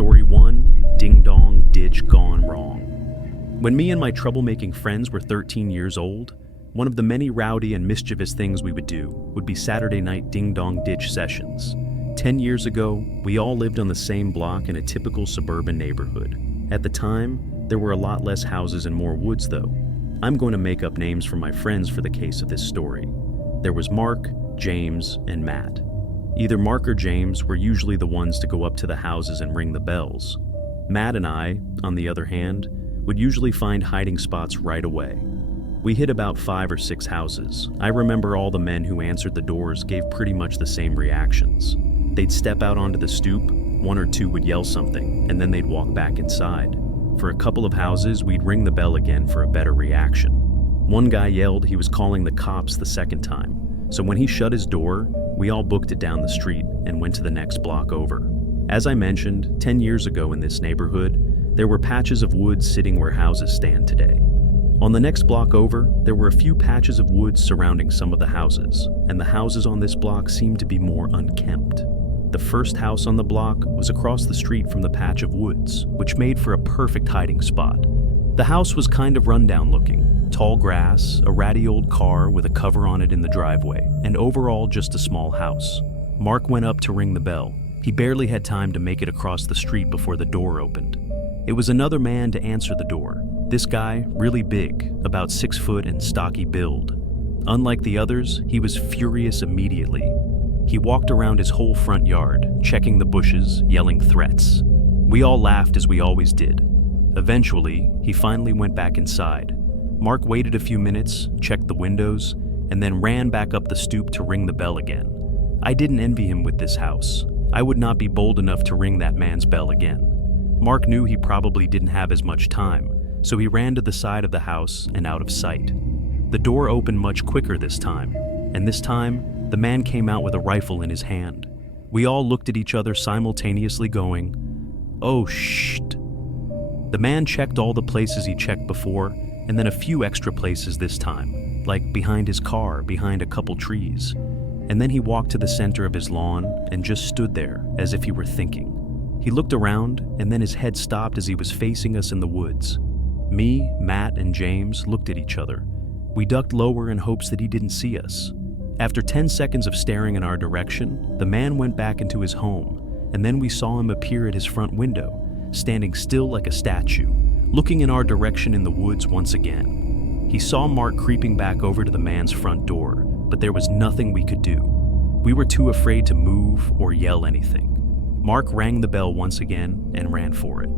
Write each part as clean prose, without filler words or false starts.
Story 1, Ding Dong Ditch Gone Wrong. When me and my troublemaking friends were 13 years old, one of the many rowdy and mischievous things we would do would be Saturday night Ding Dong Ditch sessions. 10 years ago, we all lived on the same block in a typical suburban neighborhood. At the time, there were a lot less houses and more woods though. I'm going to make up names for my friends for the case of this story. There was Mark, James, and Matt. Either Mark or James were usually the ones to go up to the houses and ring the bells. Matt and I, on the other hand, would usually find hiding spots right away. We hit about 5 or 6 houses. I remember all the men who answered the doors gave pretty much the same reactions. They'd step out onto the stoop, 1 or 2 would yell something, and then they'd walk back inside. For a couple of houses, we'd ring the bell again for a better reaction. One guy yelled he was calling the cops the second time, so when he shut his door, we all booked it down the street and went to the next block over. As I mentioned, 10 years ago in this neighborhood, there were patches of woods sitting where houses stand today. On the next block over, there were a few patches of woods surrounding some of the houses, and the houses on this block seemed to be more unkempt. The first house on the block was across the street from the patch of woods, which made for a perfect hiding spot. The house was kind of rundown looking, tall grass, a ratty old car with a cover on it in the driveway, and overall just a small house. Mark went up to ring the bell. He barely had time to make it across the street before the door opened. It was another man to answer the door. This guy, really big, about 6 foot and stocky build. Unlike the others, he was furious immediately. He walked around his whole front yard, checking the bushes, yelling threats. We all laughed as we always did. Eventually, he finally went back inside. Mark waited a few minutes, checked the windows, and then ran back up the stoop to ring the bell again. I didn't envy him with this house. I would not be bold enough to ring that man's bell again. Mark knew he probably didn't have as much time, so he ran to the side of the house and out of sight. The door opened much quicker this time, and this time, the man came out with a rifle in his hand. We all looked at each other simultaneously going, "Oh, shh." The man checked all the places he checked before, and then a few extra places this time, like behind his car, behind a couple trees. And then he walked to the center of his lawn and just stood there as if he were thinking. He looked around, and then his head stopped as he was facing us in the woods. Me, Matt, and James looked at each other. We ducked lower in hopes that he didn't see us. After 10 seconds of staring in our direction, the man went back into his home, and then we saw him appear at his front window, standing still like a statue, looking in our direction in the woods once again. He saw Mark creeping back over to the man's front door, but there was nothing we could do. We were too afraid to move or yell anything. Mark rang the bell once again and ran for it.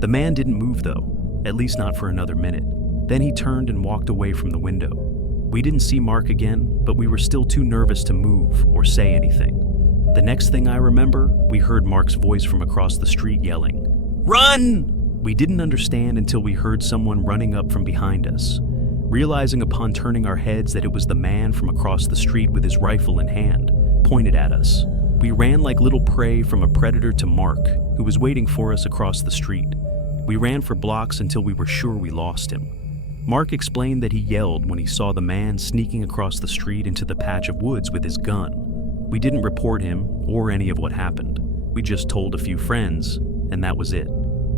The man didn't move though, at least not for another minute. Then he turned and walked away from the window. We didn't see Mark again, but we were still too nervous to move or say anything. The next thing I remember, we heard Mark's voice from across the street yelling, "Run!" We didn't understand until we heard someone running up from behind us. Realizing upon turning our heads that it was the man from across the street with his rifle in hand, pointed at us. We ran like little prey from a predator to Mark, who was waiting for us across the street. We ran for blocks until we were sure we lost him. Mark explained that he yelled when he saw the man sneaking across the street into the patch of woods with his gun. We didn't report him or any of what happened. We just told a few friends, and that was it.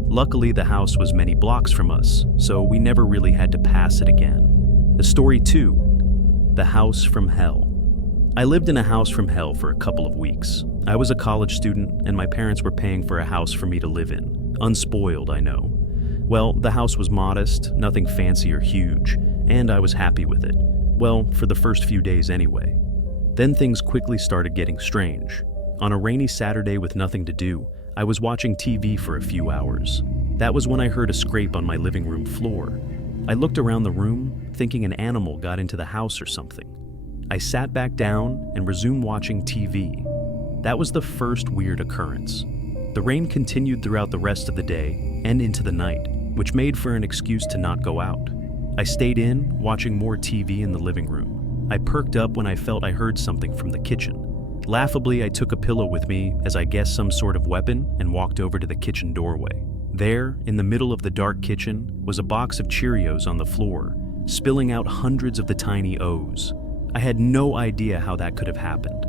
Luckily, the house was many blocks from us, so we never really had to pass it again. The story 2, The House from Hell. I lived in a house from hell for a couple of weeks. I was a college student, and my parents were paying for a house for me to live in. Unspoiled, I know. Well, the house was modest, nothing fancy or huge, and I was happy with it. Well, for the first few days anyway. Then things quickly started getting strange. On a rainy Saturday with nothing to do, I was watching TV for a few hours. That was when I heard a scrape on my living room floor. I looked around the room, thinking an animal got into the house or something. I sat back down and resumed watching TV. That was the first weird occurrence. The rain continued throughout the rest of the day and into the night, which made for an excuse to not go out. I stayed in, watching more TV in the living room. I perked up when I felt I heard something from the kitchen. Laughably, I took a pillow with me as I guessed some sort of weapon and walked over to the kitchen doorway. There, in the middle of the dark kitchen, was a box of Cheerios on the floor, spilling out hundreds of the tiny O's. I had no idea how that could have happened.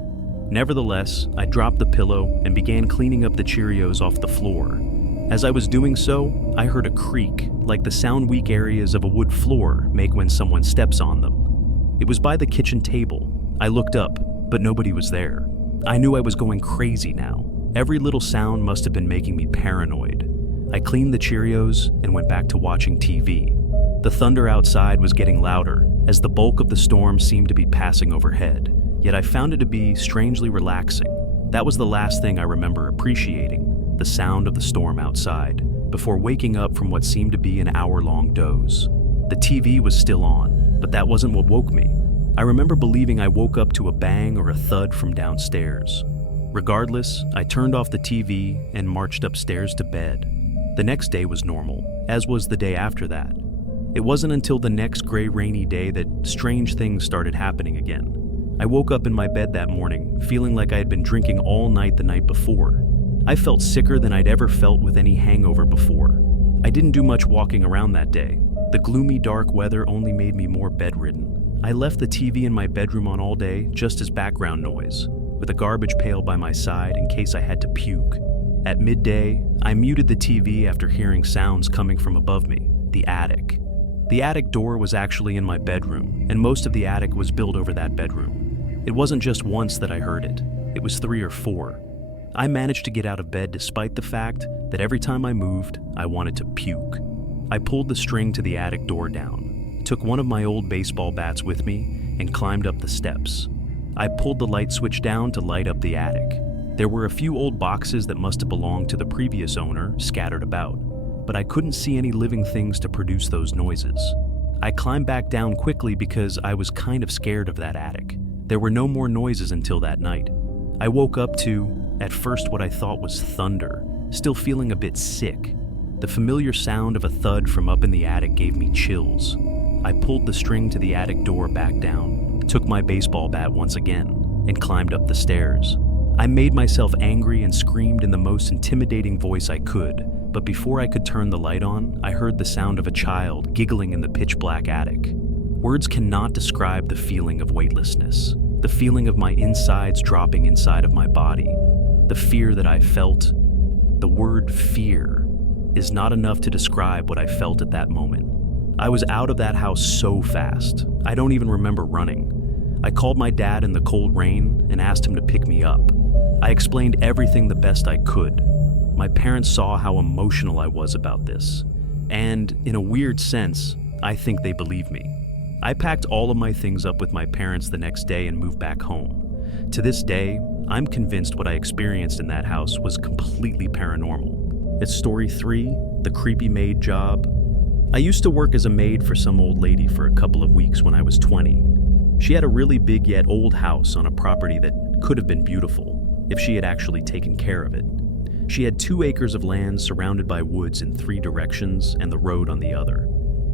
Nevertheless, I dropped the pillow and began cleaning up the Cheerios off the floor. As I was doing so, I heard a creak, like the sound-weak areas of a wood floor make when someone steps on them. It was by the kitchen table. I looked up, but nobody was there. I knew I was going crazy now. Every little sound must have been making me paranoid. I cleaned the Cheerios and went back to watching TV. The thunder outside was getting louder as the bulk of the storm seemed to be passing overhead, yet I found it to be strangely relaxing. That was the last thing I remember appreciating, the sound of the storm outside, before waking up from what seemed to be an hour-long doze. The TV was still on, but that wasn't what woke me. I remember believing I woke up to a bang or a thud from downstairs. Regardless, I turned off the TV and marched upstairs to bed. The next day was normal, as was the day after that. It wasn't until the next gray, rainy day that strange things started happening again. I woke up in my bed that morning, feeling like I had been drinking all night the night before. I felt sicker than I'd ever felt with any hangover before. I didn't do much walking around that day. The gloomy, dark weather only made me more bedridden. I left the TV in my bedroom on all day just as background noise, with a garbage pail by my side in case I had to puke. At midday, I muted the TV after hearing sounds coming from above me, the attic. The attic door was actually in my bedroom, and most of the attic was built over that bedroom. It wasn't just once that I heard it, it was 3 or 4. I managed to get out of bed despite the fact that every time I moved, I wanted to puke. I pulled the string to the attic door down, took one of my old baseball bats with me, and climbed up the steps. I pulled the light switch down to light up the attic. There were a few old boxes that must have belonged to the previous owner scattered about, but I couldn't see any living things to produce those noises. I climbed back down quickly because I was kind of scared of that attic. There were no more noises until that night. I woke up to, at first, what I thought was thunder, still feeling a bit sick. The familiar sound of a thud from up in the attic gave me chills. I pulled the string to the attic door back down, took my baseball bat once again, and climbed up the stairs. I made myself angry and screamed in the most intimidating voice I could, but before I could turn the light on, I heard the sound of a child giggling in the pitch-black attic. Words cannot describe the feeling of weightlessness, the feeling of my insides dropping inside of my body, the fear that I felt. The word fear is not enough to describe what I felt at that moment. I was out of that house so fast, I don't even remember running. I called my dad in the cold rain and asked him to pick me up. I explained everything the best I could. My parents saw how emotional I was about this, and in a weird sense, I think they believed me. I packed all of my things up with my parents the next day and moved back home. To this day, I'm convinced what I experienced in that house was completely paranormal. It's story 3, the creepy maid job. I used to work as a maid for some old lady for a couple of weeks when I was 20. She had a really big yet old house on a property that could have been beautiful if she had actually taken care of it. She had 2 acres of land surrounded by woods in 3 directions and the road on the other.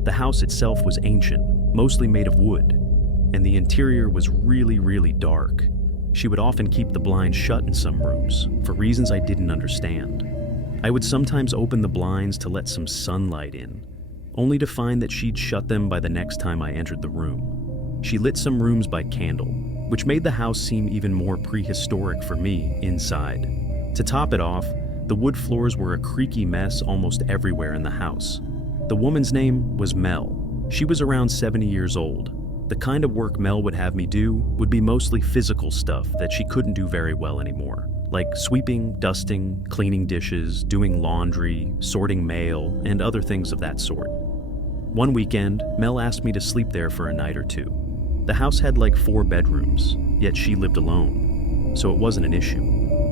The house itself was ancient, mostly made of wood, and the interior was really, really dark. She would often keep the blinds shut in some rooms, for reasons I didn't understand. I would sometimes open the blinds to let some sunlight in, only to find that she'd shut them by the next time I entered the room. She lit some rooms by candle, which made the house seem even more prehistoric for me inside. To top it off, the wood floors were a creaky mess almost everywhere in the house. The woman's name was Mel. She was around 70 years old. The kind of work Mel would have me do would be mostly physical stuff that she couldn't do very well anymore, like sweeping, dusting, cleaning dishes, doing laundry, sorting mail, and other things of that sort. One weekend, Mel asked me to sleep there for a night or 2. The house had like 4 bedrooms, yet she lived alone, so it wasn't an issue.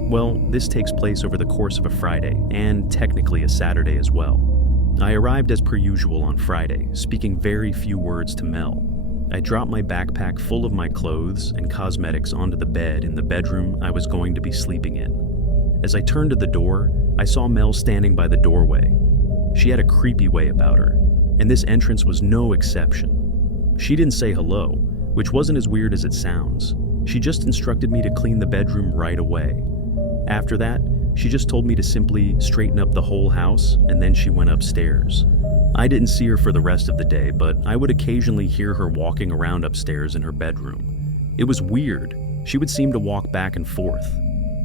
Well, this takes place over the course of a Friday, and technically a Saturday as well. I arrived as per usual on Friday, speaking very few words to Mel. I dropped my backpack full of my clothes and cosmetics onto the bed in the bedroom I was going to be sleeping in. As I turned to the door, I saw Mel standing by the doorway. She had a creepy way about her, and this entrance was no exception. She didn't say hello, which wasn't as weird as it sounds. She just instructed me to clean the bedroom right away. After that, she just told me to simply straighten up the whole house, and then she went upstairs. I didn't see her for the rest of the day, but I would occasionally hear her walking around upstairs in her bedroom. It was weird. She would seem to walk back and forth.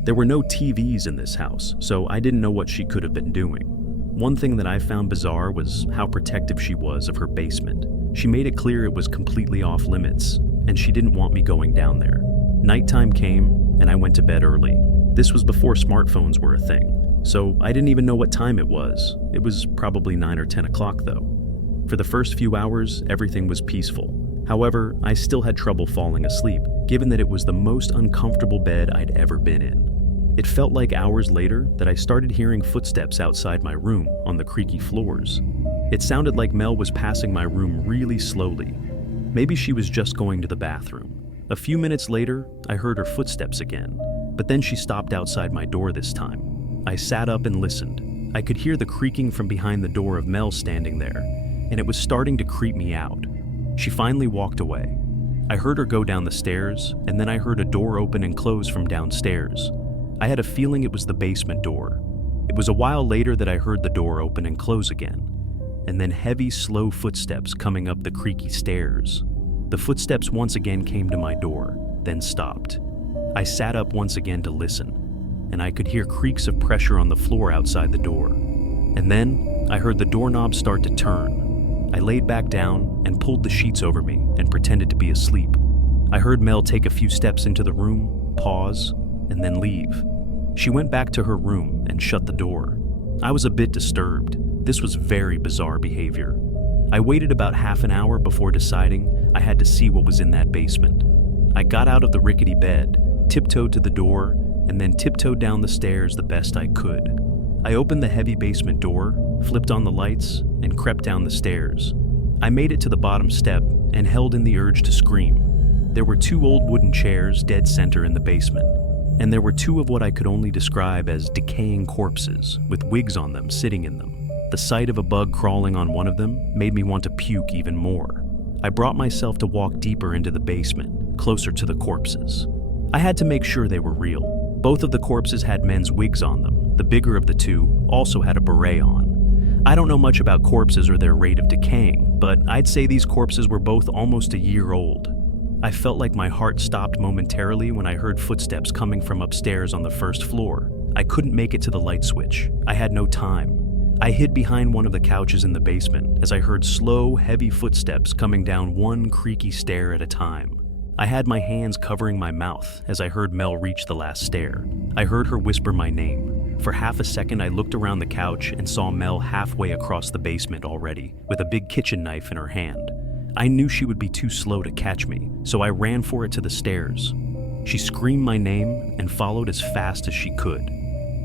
There were no TVs in this house, so I didn't know what she could have been doing. One thing that I found bizarre was how protective she was of her basement. She made it clear it was completely off limits, and she didn't want me going down there. Nighttime came, and I went to bed early. This was before smartphones were a thing, so I didn't even know what time it was. It was probably 9 or 10 o'clock though. For the first few hours, everything was peaceful. However, I still had trouble falling asleep, given that it was the most uncomfortable bed I'd ever been in. It felt like hours later that I started hearing footsteps outside my room on the creaky floors. It sounded like Mel was passing my room really slowly. Maybe she was just going to the bathroom. A few minutes later, I heard her footsteps again, but then she stopped outside my door this time. I sat up and listened. I could hear the creaking from behind the door of Mel standing there, and it was starting to creep me out. She finally walked away. I heard her go down the stairs, and then I heard a door open and close from downstairs. I had a feeling it was the basement door. It was a while later that I heard the door open and close again, and then heavy, slow footsteps coming up the creaky stairs. The footsteps once again came to my door, then stopped. I sat up once again to listen, and I could hear creaks of pressure on the floor outside the door. And then I heard the doorknob start to turn. I laid back down and pulled the sheets over me and pretended to be asleep. I heard Mel take a few steps into the room, pause, and then leave. She went back to her room and shut the door. I was a bit disturbed. This was very bizarre behavior. I waited about half an hour before deciding I had to see what was in that basement. I got out of the rickety bed, tiptoed to the door, and then tiptoed down the stairs the best I could. I opened the heavy basement door, flipped on the lights, and crept down the stairs. I made it to the bottom step and held in the urge to scream. There were 2 old wooden chairs dead center in the basement, and there were 2 of what I could only describe as decaying corpses with wigs on them sitting in them. The sight of a bug crawling on one of them made me want to puke even more. I brought myself to walk deeper into the basement, closer to the corpses. I had to make sure they were real. Both of the corpses had men's wigs on them. The bigger of the 2 also had a beret on. I don't know much about corpses or their rate of decaying, but I'd say these corpses were both almost a year old. I felt like my heart stopped momentarily when I heard footsteps coming from upstairs on the first floor. I couldn't make it to the light switch. I had no time. I hid behind one of the couches in the basement as I heard slow, heavy footsteps coming down one creaky stair at a time. I had my hands covering my mouth as I heard Mel reach the last stair. I heard her whisper my name. For half a second, I looked around the couch and saw Mel halfway across the basement already, with a big kitchen knife in her hand. I knew she would be too slow to catch me, so I ran for it to the stairs. She screamed my name and followed as fast as she could.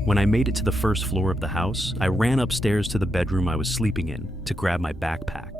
When I made it to the first floor of the house, I ran upstairs to the bedroom I was sleeping in to grab my backpack.